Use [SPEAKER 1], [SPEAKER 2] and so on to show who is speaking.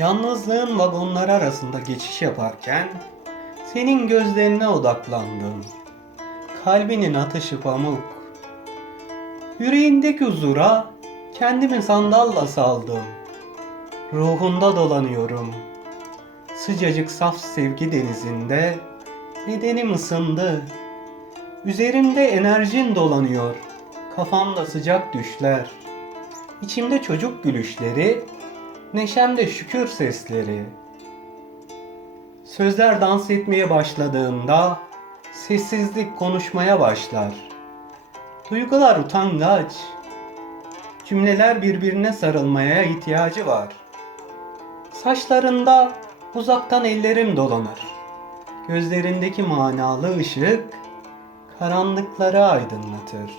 [SPEAKER 1] Yalnızlığın vagonlar arasında geçiş yaparken senin gözlerine odaklandım. Kalbinin atışı pamuk. Yüreğindeki huzura kendimi sandalla saldım. Ruhunda dolanıyorum. Sıcacık saf sevgi denizinde bedenim ısındı. Üzerimde enerjin dolanıyor. Kafamda sıcak düşler. İçimde çocuk gülüşleri, neşemde şükür sesleri. Sözler dans etmeye başladığında sessizlik konuşmaya başlar. Duygular utangaç. Cümleler birbirine sarılmaya ihtiyacı var. Saçlarında uzaktan ellerim dolanır. Gözlerindeki manalı ışık karanlıkları aydınlatır.